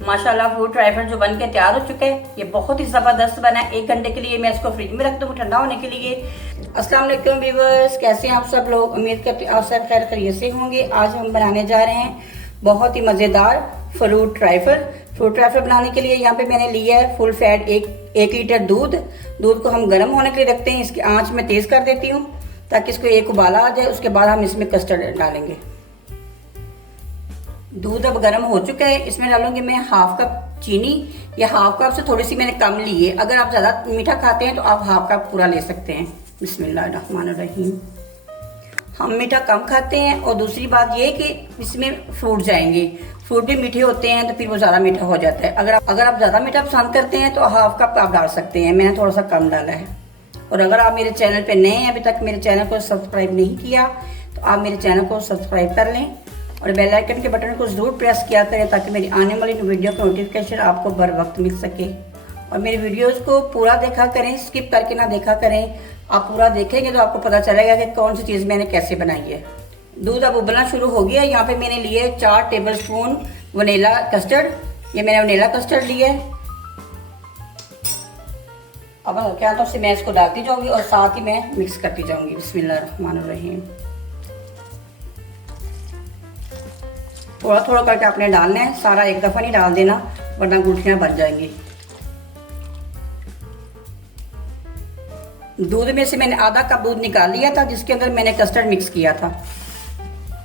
माशाल्लाह fruit trifle जो बन के तैयार हो चुका है। ये बहुत ही ज़बरदस्त बना है। 1 घंटे के लिए मैं इसको फ्रिज में रख दूँ ठंडा होने के लिए। अस्सलाम वालेकुम व्यूअर्स, कैसे हैं आप सब लोग? उम्मीद करते हैं आप सब खैर खैरियत से होंगे। आज हम बनाने जा रहे हैं बहुत ही मज़ेदार फ्रूट ट्राइफल। फ्रूट ट्राइफल बनाने के लिए यहाँ पे मैंने लिया है फुल फैट एक लीटर दूध को हम गर्म होने के लिए रखते हैं। इसकी आँच में तेज़ कर देती हूँ ताकि इसको एक उबाला आ जाए। उसके बाद हम इसमें कस्टर्ड डालेंगे। दूध अब गर्म हो चुका है। इसमें डालूंगी मैं हाफ कप चीनी। या हाफ कप से थोड़ी सी मैंने कम ली है। अगर आप ज़्यादा मीठा खाते हैं तो आप हाफ कप पूरा ले सकते हैं। बिस्मिल्लाहिर्रहमानिर्रहीम। हम मीठा कम खाते हैं और दूसरी बात ये कि इसमें फ्रूट जाएंगे। फ्रूट भी मीठे होते हैं तो फिर वो ज़्यादा मीठा हो जाता है। अगर आप ज़्यादा मीठा पसंद करते हैं तो हाफ कप आप डाल सकते हैं। मैंने थोड़ा सा कम डाला है। और अगर आप मेरे चैनल पे नए हैं, अभी तक मेरे चैनल को सब्सक्राइब नहीं किया तो आप मेरे चैनल को सब्सक्राइब कर लें और बेल आइकन के बटन को ज़रूर प्रेस किया करें ताकि मेरी आने वाली वीडियो का नोटिफिकेशन आपको बर वक्त मिल सके। और मेरी वीडियोस को पूरा देखा करें, स्किप करके ना देखा करें। आप पूरा देखेंगे तो आपको पता चलेगा कि कौन सी चीज़ मैंने कैसे बनाई है। दूध अब उबलना शुरू हो गया। यहाँ पे मैंने लिए 4 टेबल स्पून वनीला कस्टर्ड। ये मैंने वनीला कस्टर्ड लिया है। अब क्या तो मैं इसको डालती जाऊँगी और साथ ही मैं मिक्स करती जाऊँगी। बिस्मिल्लाहिर्रहमानिर्रहीम। थोड़ा थोड़ा करके आपने डालना है, सारा एक दफ़ा नहीं डाल देना वरना गुठलियाँ बन जाएंगी। दूध में से मैंने आधा कप दूध निकाल लिया था जिसके अंदर मैंने कस्टर्ड मिक्स किया था।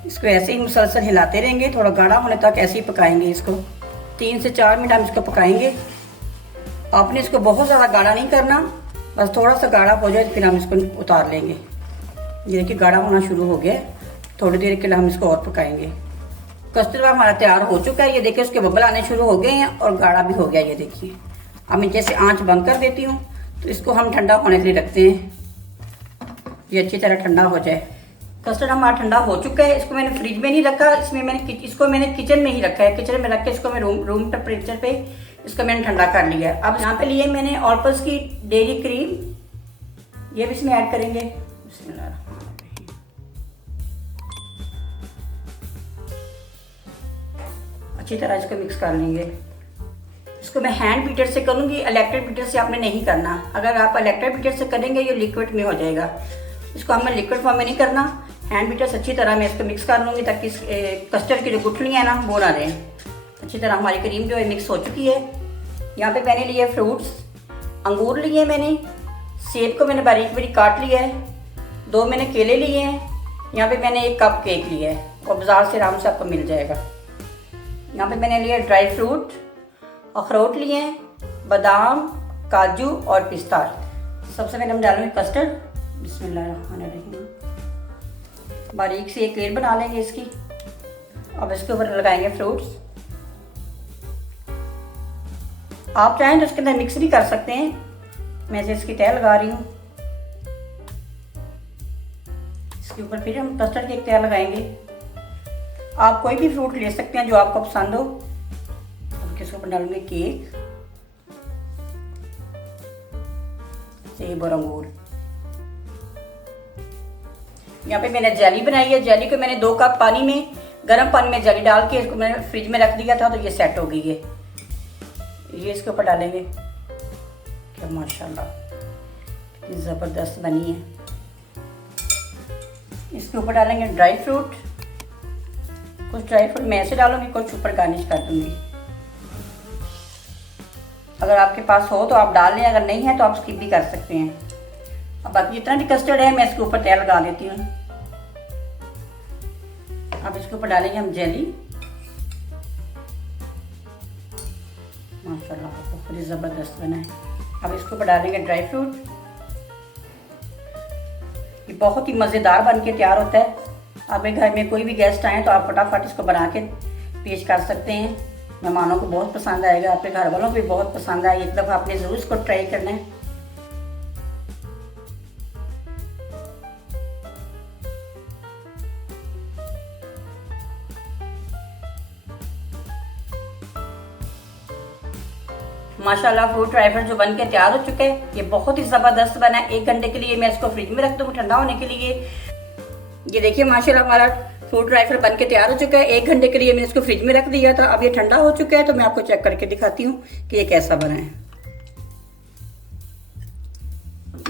इसको ऐसे ही मुसलसल हिलाते रहेंगे, थोड़ा गाढ़ा होने तक ऐसे ही पकाएंगे। इसको 3 से 4 मिनट हम इसको पकाएंगे। आपने इसको बहुत ज़्यादा गाढ़ा नहीं करना, बस थोड़ा सा गाढ़ा हो जाए फिर हम इसको उतार लेंगे। ये देखिए गाढ़ा होना शुरू हो गया। थोड़ी देर के लिए हम इसको और पकाएंगे। कस्टर्ड हमारा तैयार हो चुका है। ये देखिए उसके बबल आने शुरू हो गए हैं और गाढ़ा भी हो गया। ये देखिए अब मैं जैसे आंच बंद कर देती हूँ तो इसको हम ठंडा होने के लिए रखते हैं। ये अच्छी तरह ठंडा हो जाए। कस्टर्ड हमारा ठंडा हो चुका है। इसको मैंने फ्रिज में नहीं रखा, इसको मैंने किचन में ही रखा है। किचन में रख के इसको मैं रूम टेम्परेचर पे इसको मैंने ठंडा कर लिया है। अब यहाँ पे लिए मैंने ऑलपल्स की डेयरी क्रीम, ये भी इसमें ऐड करेंगे। अच्छी तरह इसको मिक्स कर लेंगे। इसको मैं हैंड बीटर से करूँगी, इलेक्ट्रिक बीटर से आपने नहीं करना। अगर आप इलेक्ट्रिक बीटर से करेंगे ये लिक्विड में हो जाएगा। इसको हमें लिक्विड फॉर्म में नहीं करना, हैंड बीटर से अच्छी तरह मैं इसको मिक्स कर लूँगी ताकि कस्टर्ड की जो गुठलियाँ हैं ना वो ना रहें। अच्छी तरह हमारी क्रीम जो है मिक्स हो चुकी है। यहाँ पे मैंने लिए फ्रूट्स, अंगूर लिए मैंने, सेब को मैंने बारीक बारीक काट लिया है, 2 मैंने केले लिए हैं। यहाँ पे मैंने 1 कप केक लिया है और बाज़ार से आराम से आपको मिल जाएगा। यहाँ पे मैंने लिया ड्राई फ्रूट, अखरोट लिए हैं, बादाम, काजू और पिस्ता। सबसे पहले हम डालेंगे कस्टर्ड। बिस्मिल्लाहिर्रहमानिर्रहीम। बारीक सी एक लेयर बना लेंगे इसकी। अब इसके ऊपर लगाएंगे फ्रूट्स। आप चाहें तो इसके अंदर मिक्स भी कर सकते हैं। मैं इसकी तह लगा रही हूँ। इसके ऊपर फिर हम कस्टर्ड की एक तह लगाएंगे। आप कोई भी फ्रूट ले सकते हैं जो आपको पसंद हो। अब इसके ऊपर डालूंगे केक, सेब और अंगूर। यहाँ पे मैंने जेली बनाई है। जेली को मैंने 2 कप पानी में, गर्म पानी में जेली डाल के इसको मैंने फ्रिज में रख दिया था तो ये सेट हो गई है। ये इसके ऊपर डालेंगे। क्या माशाल्लाह कितनी ज़बरदस्त बनी है। इसके ऊपर डालेंगे ड्राई फ्रूट। कुछ ड्राई फ्रूट मैं ऐसे डालूंगी, कुछ ऊपर गार्निश कर दूंगी। अगर आपके पास हो तो आप डाल लें, अगर नहीं है तो आप स्किप भी कर सकते हैं। अब बाकी जितना भी कस्टर्ड है मैं इसके ऊपर तैयार लगा देती हूँ। अब इसके ऊपर डालेंगे हम जेली। माशाल्लाह बहुत ही ज़बरदस्त बना है। अब इसके ऊपर डालेंगे ड्राई फ्रूट। ये बहुत ही मज़ेदार बन के तैयार होता है। आपके घर में कोई भी गेस्ट आए तो आप फटाफट इसको बना के पेश कर सकते हैं। मेहमानों को बहुत पसंद आएगा, आपके घर वालों को भी बहुत पसंद आएगा। एक दफ़ा आपने ज़रूर इसको ट्राई करना है। माशाल्लाह फ्रूट ट्राइफल जो बन के तैयार हो चुके हैं। ये बहुत ही ज़बरदस्त बना है। 1 घंटे के लिए मैं इसको फ्रिज में रख दूँगी ठंडा होने के लिए। ये देखिए माशाल्लाह हमारा फ्रूट राइफल बन के तैयार हो चुका है। 1 घंटे के लिए मैंने इसको फ्रिज में रख दिया था। अब ये ठंडा हो चुका है तो मैं आपको चेक करके दिखाती हूँ कि ये कैसा बना है।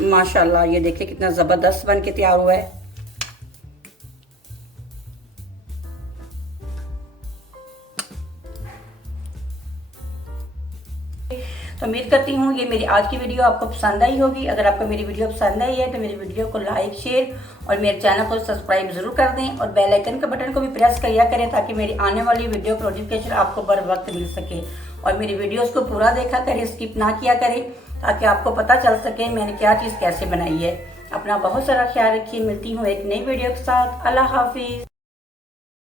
माशाल्लाह ये देखिए कितना जबरदस्त बन के तैयार हुआ है। तो उम्मीद करती हूँ ये मेरी आज की वीडियो आपको पसंद आई होगी। अगर आपको मेरी वीडियो पसंद आई है तो मेरी वीडियो को लाइक, शेयर और मेरे चैनल को सब्सक्राइब जरूर कर दें और बेल आइकन के बटन को भी प्रेस किया करें ताकि मेरी आने वाली वीडियो का नोटिफिकेशन आपको बर वक्त मिल सके। और मेरी वीडियोस को पूरा देखा करें, स्किप ना किया करें ताकि आपको पता चल सके मैंने क्या चीज़ कैसे बनाई है। अपना बहुत सारा ख्याल रखिए। मिलती हूँ एक नई वीडियो के साथ। अल्लाह हाफिज।